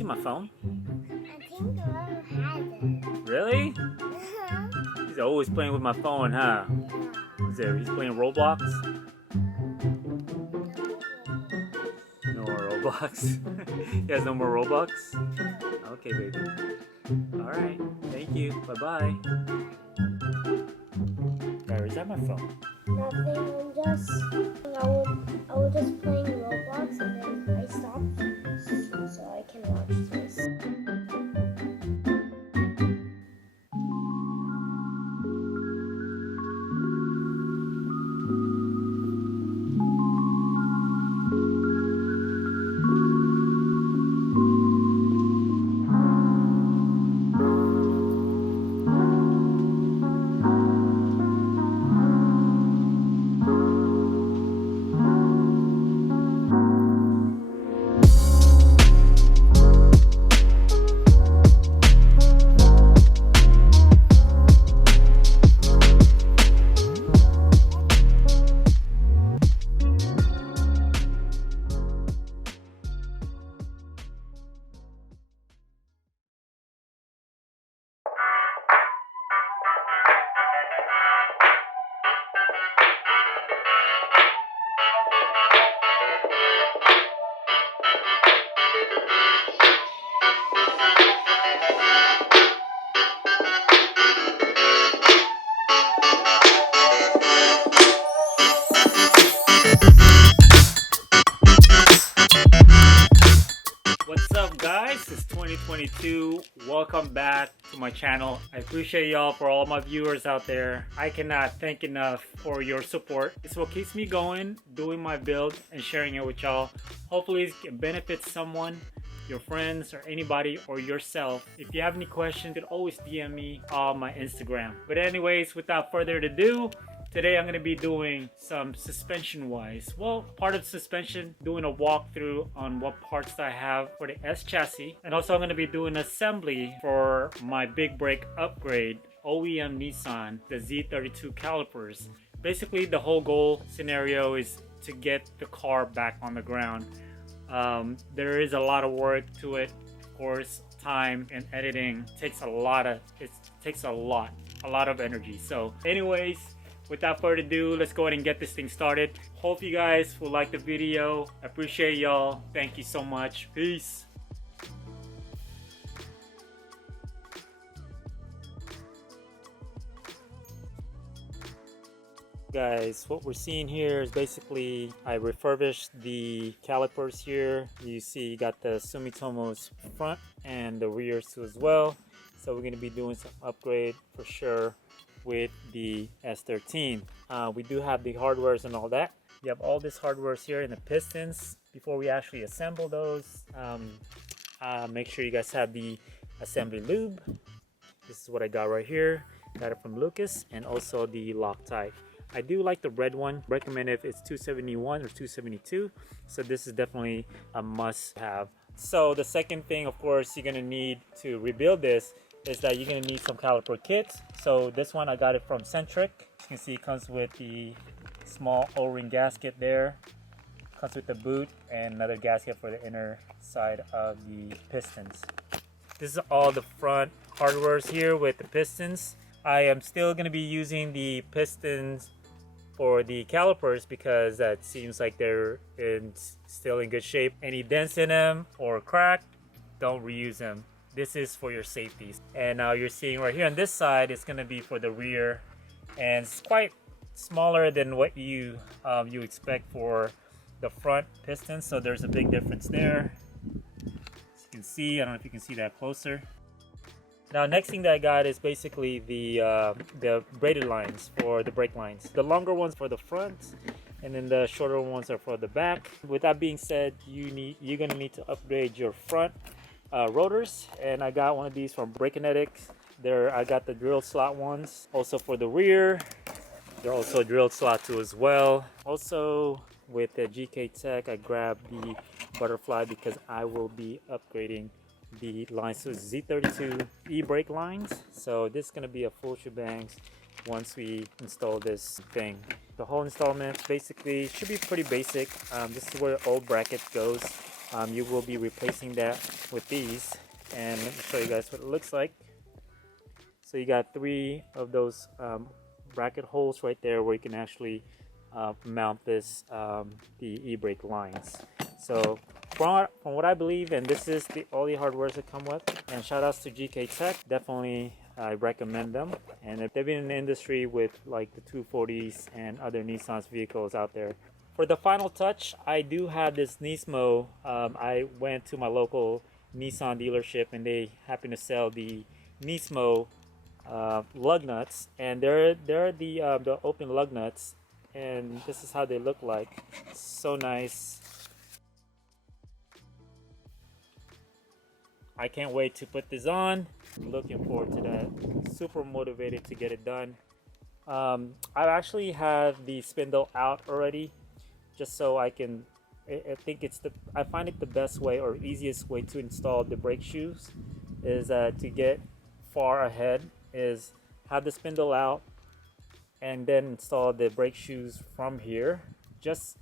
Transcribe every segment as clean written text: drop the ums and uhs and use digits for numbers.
see my phone? I think Ro has it. Really? Uh-huh. He's always playing with my phone, huh? Is there? He's playing Roblox? No more Roblox. He has no more Roblox? Okay, baby. Alright. Thank you. Bye-bye. Where is that my phone? Nothing. I was just playing Roblox and then I stopped so I can watch this. What's up, guys? It's 2022. Welcome back to my channel. I appreciate y'all for all my viewers out there. I cannot thank enough for your support. It's what keeps me going, doing my build and sharing it with y'all. Hopefully it benefits someone, your friends or anybody or yourself. If you have any questions, you can always DM me on my Instagram. But anyways, without further ado, today I'm going to be doing some suspension wise. Well, part of suspension, doing a walkthrough on what parts I have for the S chassis. And also I'm going to be doing assembly for my big brake upgrade, OEM Nissan, the Z-32 calipers. Basically the whole goal scenario is to get the car back on the ground. There is a lot of work to it. Of course, time and editing takes a lot of energy. So anyways, without further ado, let's go ahead and get this thing started. Hope you guys will like the video. I appreciate y'all. Thank you so much. Peace. Guys, what we're seeing here is basically I refurbished the calipers here. You see you got the Sumitomo's front and the rears too as well. So we're going to be doing some upgrade for sure with the S13. We do have the hardwares and all that. You have all this hardwares here in the pistons. Before we actually assemble those, make sure you guys have the assembly lube. This is what I got right here. Got it from Lucas, and also the Loctite. I do like the red one. Recommend if it's 271 or 272. So this is definitely a must have. So the second thing, of course, you're gonna need to rebuild this is that you're gonna need some caliper kits. So this one I got it from Centric. You can see it comes with the small O-ring gasket there. Comes with the boot and another gasket for the inner side of the pistons. This is all the front hardwares here with the pistons. I am still gonna be using the pistons for the calipers because that seems like they're still in good shape. Any dents in them or crack, don't reuse them. This is for your safeties. And now you're seeing right here on this side, it's gonna be for the rear, and it's quite smaller than what you expect for the front piston. So there's a big difference there. As you can see, I don't know if you can see that closer. Now, next thing that I got is basically the braided lines for the brake lines. The longer ones for the front, and then the shorter ones are for the back. With that being said, you're gonna need to upgrade your front rotors, and I got one of these from Brakekinetics. I got the drill slot ones. Also for the rear, they're also drilled slot too as well. Also with the GK Tech, I grabbed the butterfly because I will be upgrading the lines to Z-32 e-brake lines. So this is going to be a full shebang once we install this thing. The whole installment basically should be pretty basic. This is where old bracket goes. you will be replacing that with these. And let me show you guys what it looks like. So you got 3 of those bracket holes right there where you can actually mount this the e-brake lines. So from what I believe, and this is all the hardwares that come with, and shout outs to GK Tech, definitely I recommend them. And if they've been in the industry with like the 240s and other Nissan's vehicles out there. For the final touch, I do have this Nismo. I went to my local Nissan dealership and they happen to sell the Nismo lug nuts, and they're the open lug nuts, and this is how they look like. So nice. I can't wait to put this on. Looking forward to that. Super motivated to get it done. I actually have the spindle out already, just so I can. I think I find it the best way or easiest way to install the brake shoes is to get far ahead is have the spindle out and then install the brake shoes from here. Just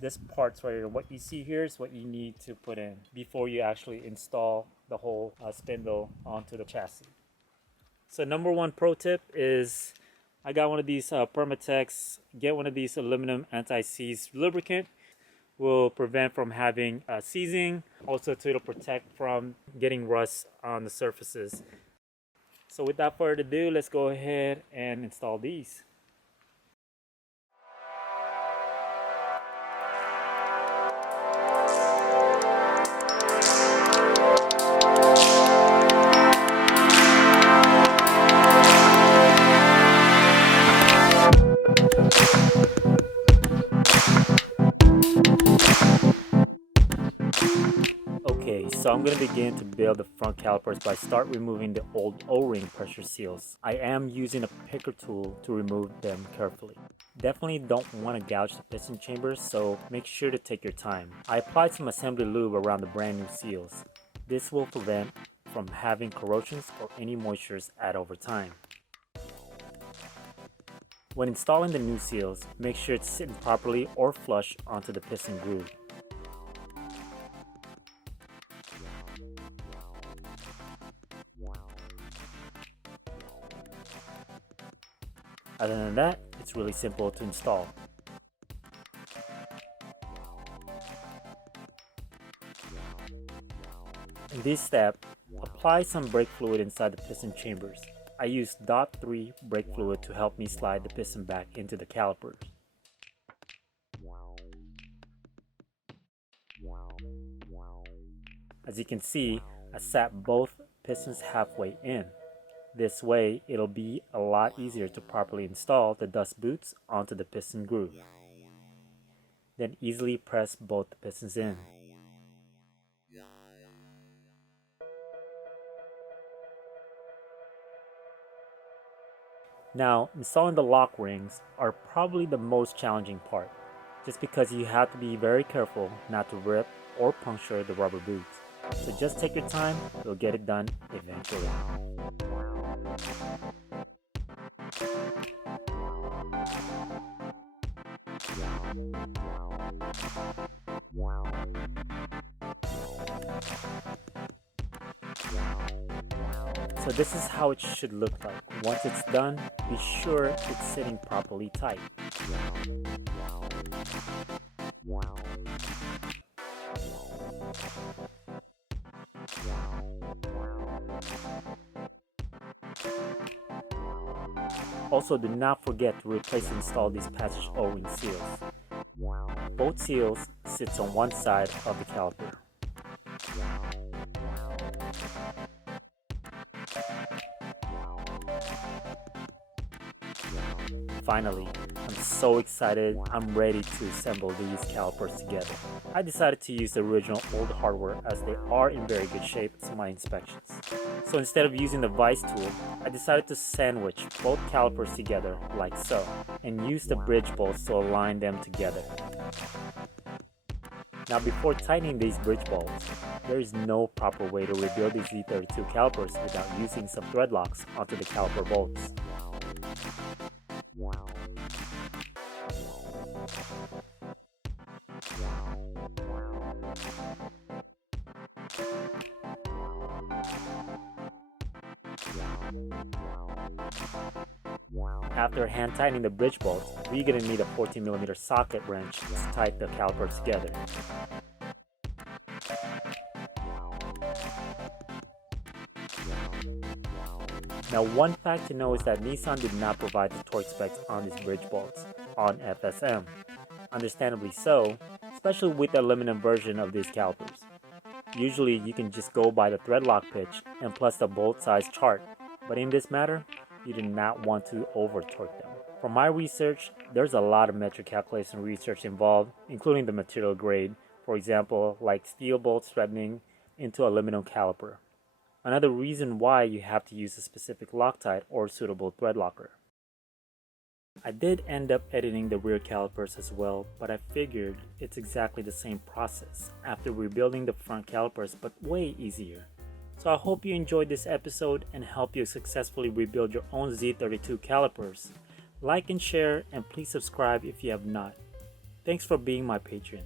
this part's right here. What you see here is what you need to put in before you actually install the whole spindle onto the chassis. So #1 pro tip is I got one of these Permatex. Get one of these aluminum anti-seize lubricant. Will prevent from having seizing. Also, it'll protect from getting rust on the surfaces. So without further ado, let's go ahead and install these. Okay, so I'm going to begin to build the front calipers by start removing the old O-ring pressure seals. I am using a picker tool to remove them carefully. Definitely don't want to gouge the piston chambers, so make sure to take your time. I applied some assembly lube around the brand new seals. This will prevent from having corrosions or any moistures add over time. When installing the new seals, make sure it's sitting properly or flush onto the piston groove. Other than that, it's really simple to install. In this step, apply some brake fluid inside the piston chambers. I used .3 brake fluid to help me slide the piston back into the calipers. As you can see, I sat both pistons halfway in. This way, it'll be a lot easier to properly install the dust boots onto the piston groove. Then easily press both the pistons in. Now, installing the lock rings are probably the most challenging part, just because you have to be very careful not to rip or puncture the rubber boots. So just take your time, you'll get it done eventually. So this is how it should look like. Once it's done, be sure it's sitting properly tight. Also, do not forget to replace and install these passage O-ring seals. Both seals sits on one side of the caliper. Finally, I'm so excited, I'm ready to assemble these calipers together. I decided to use the original old hardware as they are in very good shape to my inspections. So instead of using the vise tool, I decided to sandwich both calipers together like so, and use the bridge bolts to align them together. Now before tightening these bridge bolts, there is no proper way to rebuild these Z-32 calipers without using some thread locks onto the caliper bolts. After hand tightening the bridge bolts, we're going to need a 14mm socket wrench to tighten the calipers together. Now, one fact to know is that Nissan did not provide the torque specs on these bridge bolts on FSM. Understandably so, especially with the aluminum version of these calipers. Usually you can just go by the thread lock pitch and plus the bolt size chart, but in this matter, you do not want to over torque them. From my research, there's a lot of metric calculation research involved, including the material grade, for example, like steel bolts threading into aluminum caliper. Another reason why you have to use a specific Loctite or suitable thread locker. I did end up editing the rear calipers as well, but I figured it's exactly the same process after rebuilding the front calipers, but way easier. So I hope you enjoyed this episode and help you successfully rebuild your own Z-32 calipers. Like and share, and please subscribe if you have not. Thanks for being my patron.